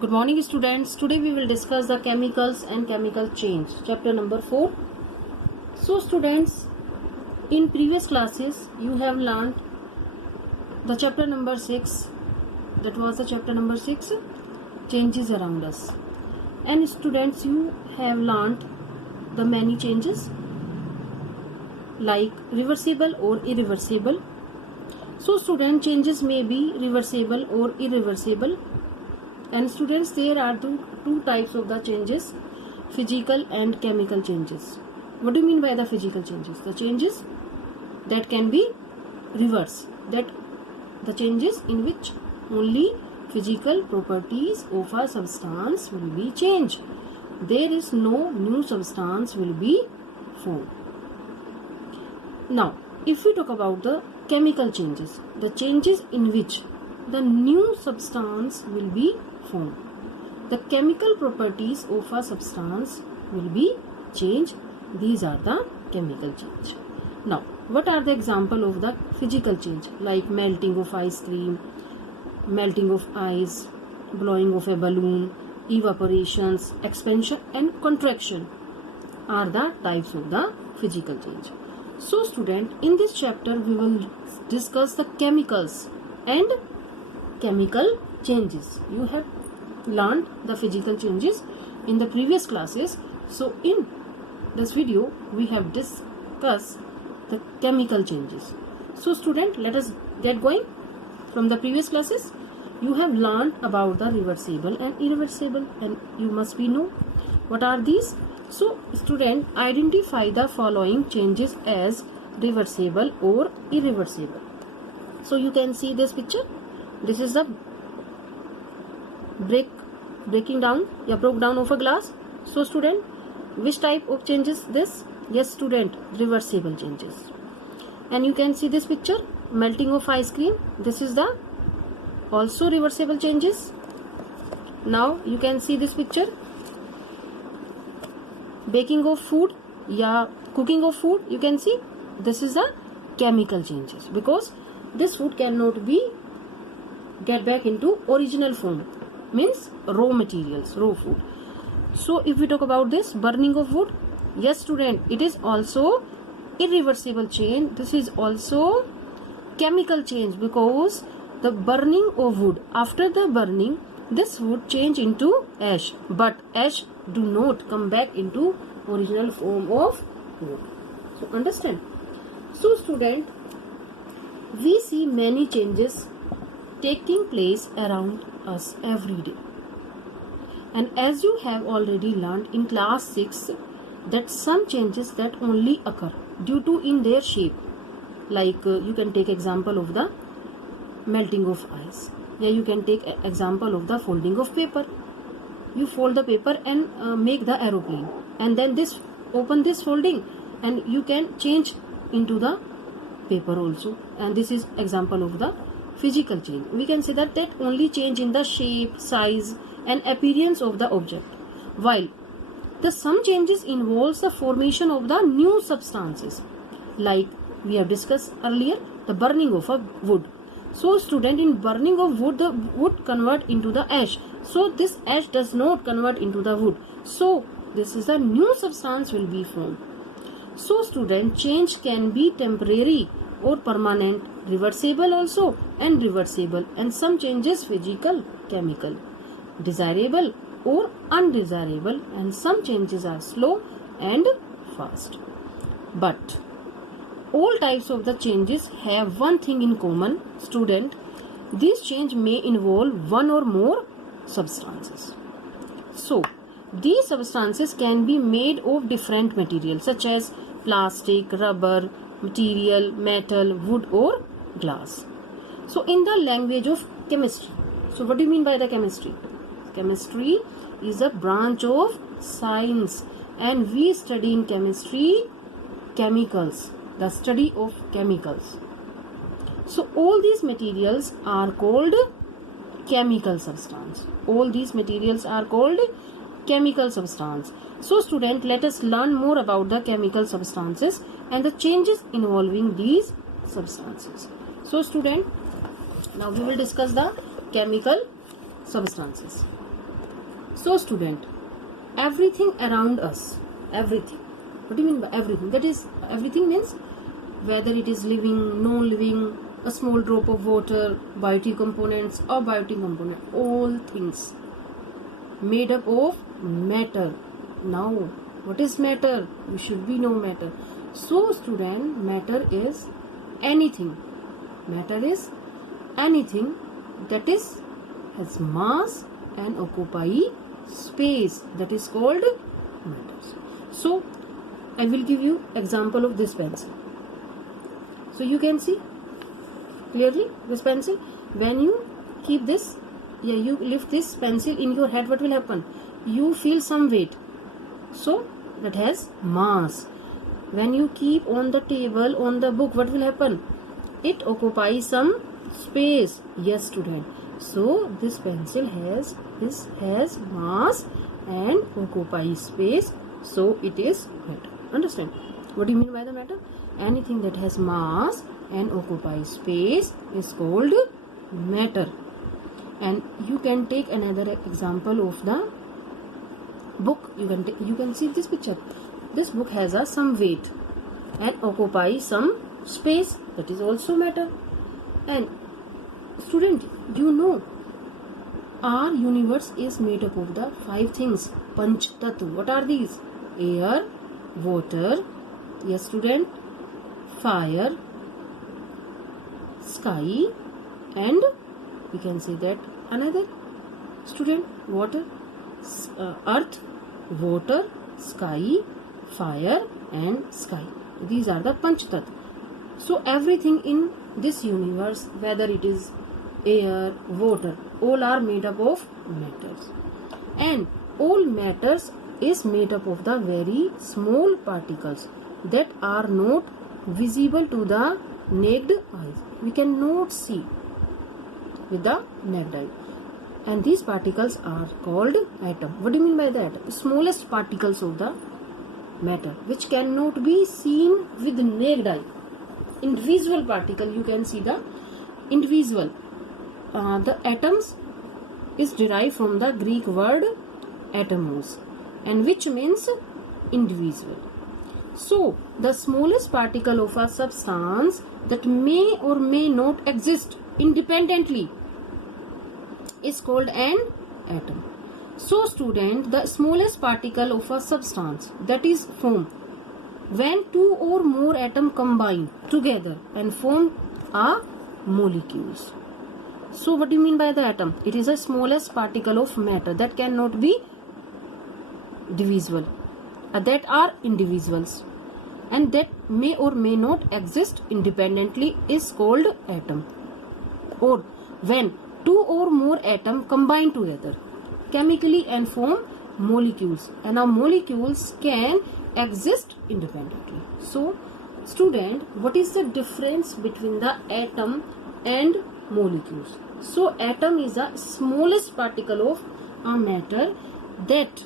Good morning students. Today we will discuss the chemicals and chemical change, chapter number 4. So students, in previous classes you have learned the chapter number 6. That was the chapter number 6, changes around us. And students, you have learned the many changes like reversible or irreversible. So student, changes may be reversible or irreversible. And students, there are two types of the changes, physical and chemical changes. What do you mean by the physical changes? The changes that can be reversed, that the changes in which only physical properties of a substance will be changed. There is no new substance will be formed. Now, if we talk about the chemical changes, the changes in which the new substance will be formed. The chemical properties of a substance will be changed. These are the chemical change. Now, what are the example of the physical change? Like melting of ice cream, melting of ice, blowing of a balloon, evaporations, expansion and contraction are the types of the physical change. So student, in this chapter we will discuss the chemicals and chemical changes. You have learned the physical changes in the previous classes. So in this video we have discussed the chemical changes. So student, let us get going from the previous classes. You have learned about the reversible and irreversible, and you must be know what are these. So student, identify the following changes as reversible or irreversible. So you can see this picture. This is the breaking down, broke down of a glass. So student, which type of changes this? Yes student, reversible changes. And you can see this picture, melting of ice cream. This is the also reversible changes. Now you can see this picture, baking of food, cooking of food. You can see this is the chemical changes, because this food cannot be get back into original form, means raw materials, raw food. So if we talk about this burning of wood, yes student, it is also irreversible change. This is also chemical change, because the burning of wood, after the burning, this would change into ash, but ash do not come back into original form of wood. So understand? So student, we see many changes taking place around us every day. And as you have already learned in class 6, that some changes that only occur due to in their shape, like you can take example of the melting of ice. You can take example of the folding of paper. You fold the paper and make the aeroplane, and then this open this folding and you can change into the paper also. And this is example of the physical change. We can say that only change in the shape, size and appearance of the object, while the some changes involves the formation of the new substances, like we have discussed earlier, the burning of a wood. So student, in burning of wood, the wood convert into the ash. So this ash does not convert into the wood. So this is a new substance will be formed. So student, change can be temporary or permanent, reversible also and reversible, and some changes physical, chemical, desirable or undesirable, and some changes are slow and fast. But all types of the changes have one thing in common, student. This change may involve one or more substances. So these substances can be made of different materials such as plastic, rubber, material, metal, wood or glass. So in the language of chemistry, so what do you mean by the chemistry? Chemistry is a branch of science, and we study in chemistry chemicals, the study of chemicals. So all these materials are called chemical substance. All these materials are called chemical substance. So student, let us learn more about the chemical substances and the changes involving these substances. So student, now we will discuss the chemical substances. So student, everything around us, everything, what do you mean by everything? That is, everything means whether it is living, non-living, a small drop of water, biotic components or biotic component, all things made up of matter. Now what is matter? We should be know matter. So student, matter is anything. Matter is anything that is has mass and occupy space, that is called matter. So I will give you example of this pencil. So you can see clearly this pencil. When you keep this, you lift this pencil in your head, what will happen? You feel some weight, so that has mass. When you keep on the table, on the book, what will happen? It occupies some space. Yes student. So this pencil has mass and occupies space, so it is matter. Understand what do you mean by the matter? Anything that has mass and occupies space is called matter. And you can take another example of the book. You can see this picture. This book has some weight and occupies some space, that is also matter. And student, you know our universe is made up of the 5 things, Panch Tattva. What are these? Air, water, yes student, fire, sky, and we can say that another student, water, earth, water, sky, fire and sky. These are the Panch Tattva. So everything in this universe, whether it is air, water, all are made up of matters. And all matters is made up of the very small particles that are not visible to the naked eyes. We cannot see with the naked eye. And these particles are called atom. What do you mean by the atom? Smallest particles of the matter, which cannot be seen with the naked eye. Invisible particle, you can see the invisible. The atoms is derived from the Greek word atomos, and which means indivisible. So the smallest particle of a substance that may or may not exist independently is called an atom. So student, the smallest particle of a substance that is formed when 2 or more atoms combine together and form a molecules. So what do you mean by the atom? It is the smallest particle of matter that cannot be divisible, that are indivisibles, and that may or may not exist independently is called atom. Or when 2 or more atoms combine together chemically and form molecules, and our molecules can exist independently. So student, what is the difference between the atom and molecules? So atom is the smallest particle of a matter that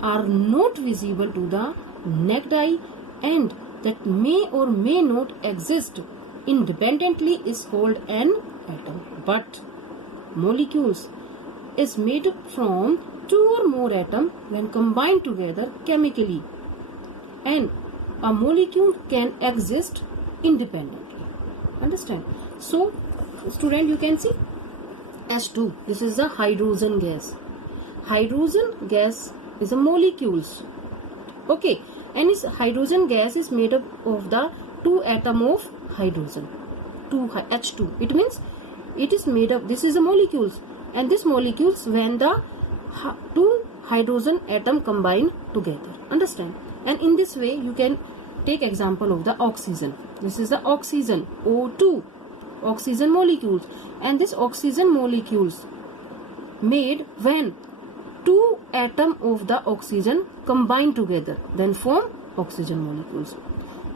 are not visible to the naked eye and that may or may not exist independently is called an atom. But molecules is made from 2 or more atoms when combined together chemically, and a molecule can exist independently. Understand? So student, you can see H2, this is the hydrogen gas. Hydrogen gas is a molecules, okay, and its hydrogen gas is made up of the 2 atoms of hydrogen, H2. It means it is made up, this is the molecules, and this molecules when the 2 hydrogen atom combine together. Understand? And in this way you can take example of the oxygen. This is the oxygen, O2, oxygen molecules, and this oxygen molecules made when 2 atoms of the oxygen combine together then form oxygen molecules.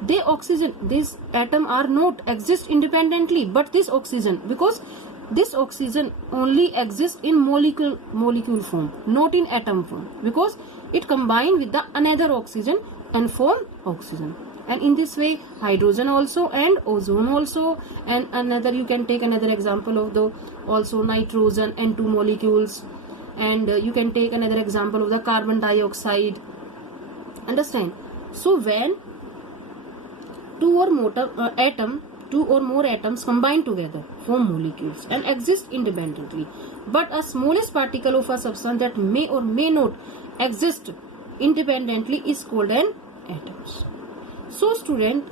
These atoms are not exist independently, but this oxygen, because this oxygen only exists in molecule form, not in atom form, because it combine with the another oxygen and form oxygen. And in this way hydrogen also and ozone also, and another you can take another example of the also nitrogen and 2 molecules, and you can take another example of the carbon dioxide. Understand? So when two or more atoms combine together form molecules and exist independently, but a smallest particle of a substance that may or may not exist independently is called an atom. So student,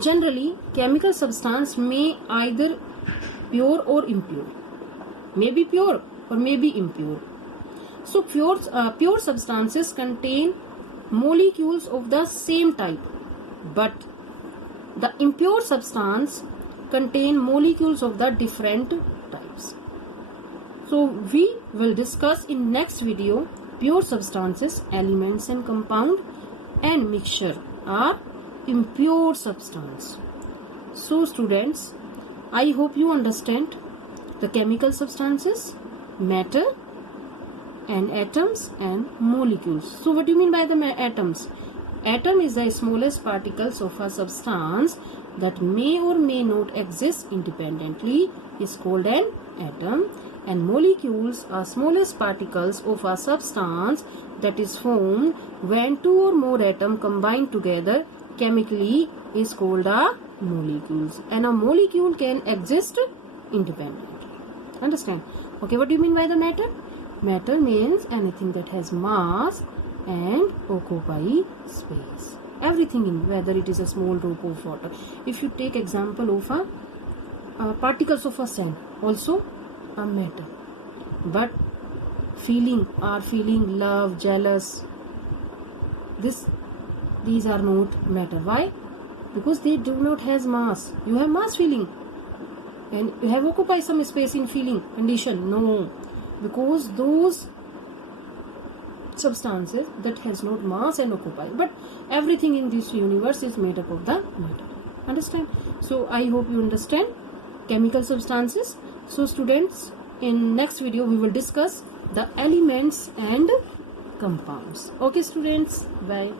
generally chemical substance may either pure or impure, may be pure or may be impure. So pure substances contain molecules of the same type, but the impure substance contain molecules of the different types. So we will discuss in next video pure substances, elements and compound, and mixture are impure substance. So students, I hope you understand the chemical substances, matter and atoms and molecules. So what do you mean by the atoms? Atom is the smallest particles of a substance that may or may not exist independently is called an atom, and molecules are smallest particles of a substance that is formed when two or more atoms combine together chemically is called a molecules, and a molecule can exist independently. Understand? Okay, what do you mean by the matter? Matter means anything that has mass and occupy space. Everything in, whether it is a small drop of water. If you take example of a particles of a sand, also a matter. But feeling love, jealous, these are not matter. Why? Because they do not have mass. You have mass feeling and you have occupy some space in feeling condition. No, because those substances that has not mass and occupy, but everything in this universe is made up of the matter. Understand? So I hope you understand chemical substances. So students, in next video we will discuss the elements and compounds. Okay students, bye.